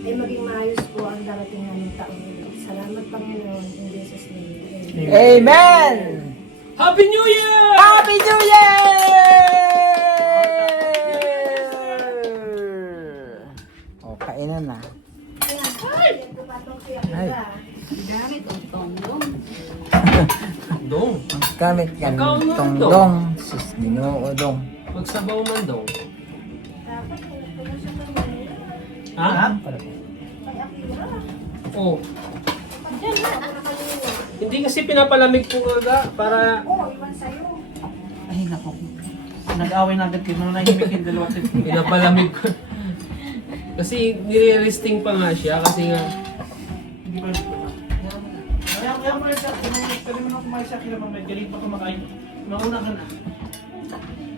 ay maging maayos po ang darating namin taon. Salamat Panginoon, in Jesus' name. Amen! Happy New Year! Happy New Year! O, kainan na. Ayan, patong siya Ay. kita. Dong. Ang gamit yan, Ikaw, tongdong, sis ginuudong. Magsabaw man daw. Dapat, ito na siya naman. Ha? Ay, Akira. Oh. Yan na, ako na kanina. Hindi kasi pinapalamig po aga para Oo, iwan sa'yo. Ay, nako. Nag-away na agad kayo. Nanahimik yung dalawa. pinapalamig ko. Kasi nire-resting pa nga siya kasi nga Hindi ba? Kaya mo rin siya. Pwede mo na kumain sa akin naman. May galing pa kumakain. Mauna ka na.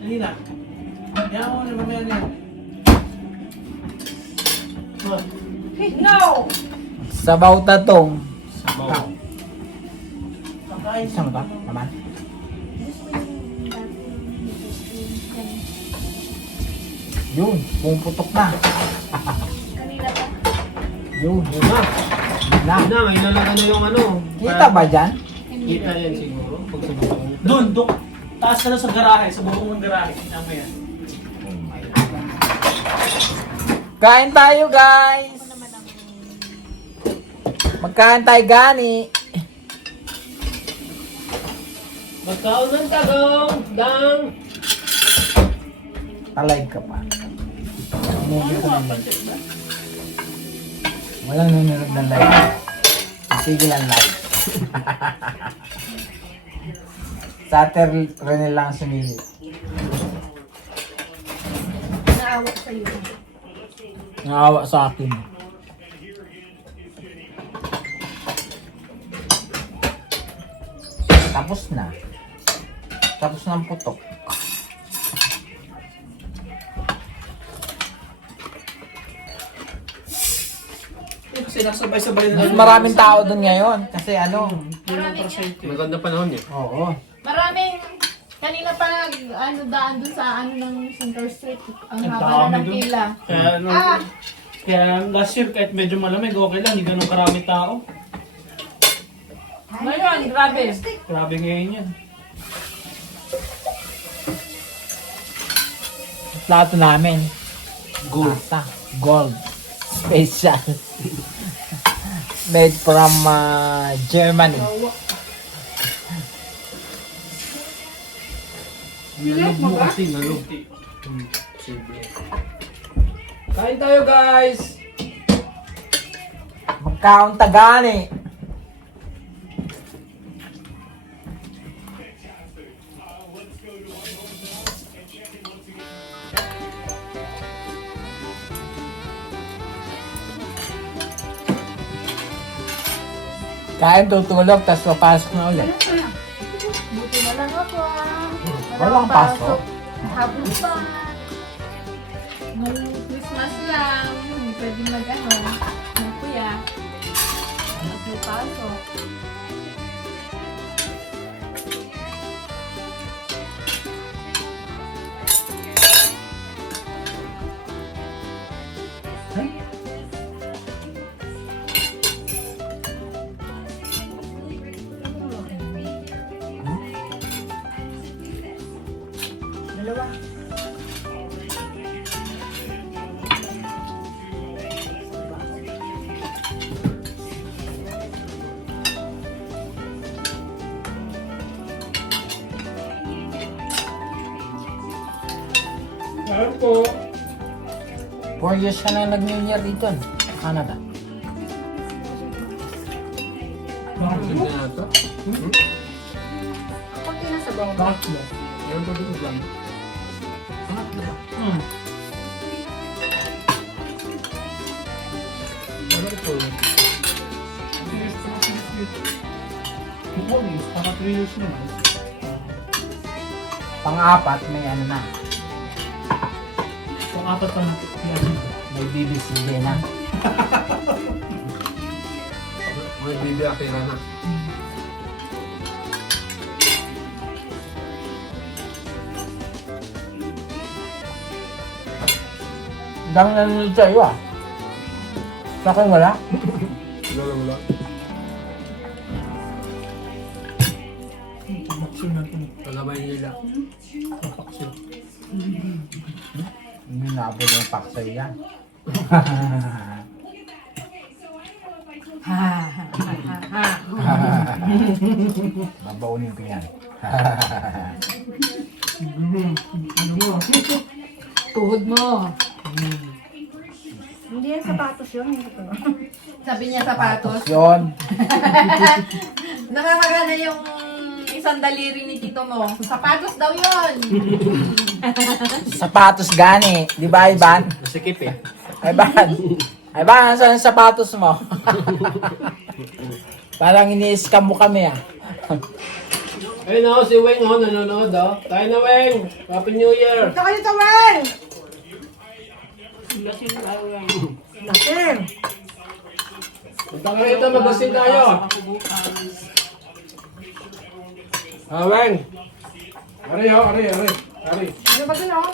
Dali na. Kaya mo na mamaya na yan. Oh. No! Sabaw tatong. sabaw. Pagkain Isang ba? Naman? Yun, pumuputok na. Kanina pa. Yun, Yun na. na. Yun na, ngayon na lang ano yung ano. Kita ba dyan? Kita yan siguro. Pag subukan mo. Doon, doon. Taas ka na sa garahe. Sa bubong ng garahe. Tama yan. Kain tayo, guys! Magkain tayo gani. Magkaon ng tagong, dang. Alive ka pa. Movie ko ng live. Walang nanonood ng live. Sige lang live. Saturday lang sumili. Naawa sa'yo. Naawa sa akin. Tapos na. Tapos na ang putok. Kasi nasabay-sabay na Mas maraming tao doon ngayon. Kasi ano. Maganda panahon eh. Oo. Maraming, kanina pa daan dun sa ng Center Street. Ang Ang haba dami na ng dun. pila. Kaya, kaya last year kahit medyo malamig, okay lang. Hindi ganun karami tao. Ngayon, grabe. Grabe ngayon yan. Plato namin. Gold. Pasta. Gold. Special. Made from Germany. Nalog mo kasi, nalog. Simple. Kain tayo guys! Magkaon tagani. Kain, tutulog, tapos papasok na ulit. Buti na lang ako. Walang pasok. Hapon pa. Nung Christmas lang, hindi pwedeng ng kuya. May pasok. Dalawa. Sarap po. 4 years ka na nag-New Year dito, sa Canada. Bakit na ito? Kunti na sa bawah. Bakit mo? Yan pa dito lang. Sarap diba? Sarap po. Bukod, para 3 years naman. Pang-apat, may ano na. Kung apat pa na. Yan. May BBC na. May bibi akira na. Ang dami nanonood sa'yo ah. Sa akin wala. Wala. Bakso na ito. Taga Maynila. Bakso. Hindi naabot ng paksay yan. Babaunin ko yan. Tuhod mo. Hindi yan sapatos yun. Ito. Sabi niya sapatos. Yun. Nakakagana yung isang daliri ni tito mo. Sapatos daw yun. Sapatos gani. Di ba, Ivan? Masikip eh. Ivan. Ivan, saan ang sapatos mo? Parang ini-scam mo kami ah. Ayun o, si Weng o, nanonood o. Tayo na Weng! Happy New Year! Ito kayo tawal! Lasing! Punta ka rito, mag-usin tayo! Ah, Weng! Ari o, ari. Ano ba gano'n?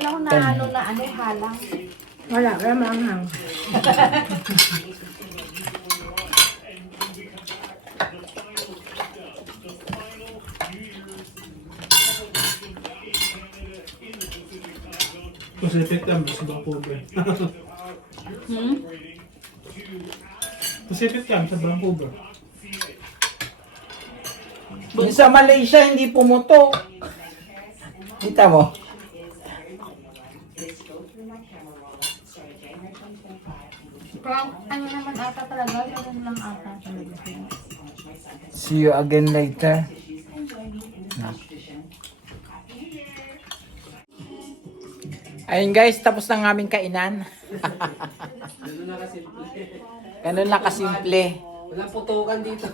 Wala ko na halang. Wala maanghang. Pacific Cam, sa Vancouver. Pacific Cam, sa Vancouver. Yung sa Malaysia, hindi pumuto. Kita mo? Parang ano naman ata talaga. Ganun lang ata talaga. See you again later. Ayun guys, tapos na ang aming kainan. Ganun lang kasimple. Walang putukan dito.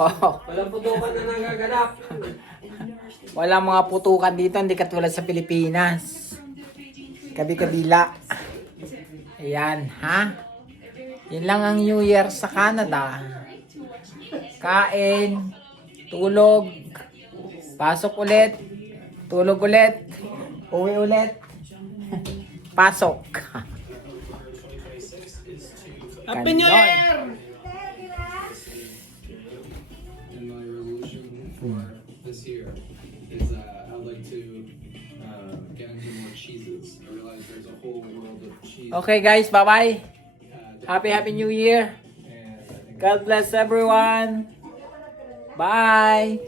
Oh, Walang putukan na nagaganap. walang mga putukan dito, hindi katulad sa Pilipinas. Kabi-kabila. Ayan, ha? Yun lang ang New Year sa Canada. Kain, tulog, pasok ulit, tulog ulit, uwi ulit, pasok. Happy New Year! And my resolution for this year is I'd like to get into more cheeses. I realize there's a whole world of cheese. Okay guys, bye-bye. Different Happy New Year. and I think God bless everyone. Bye.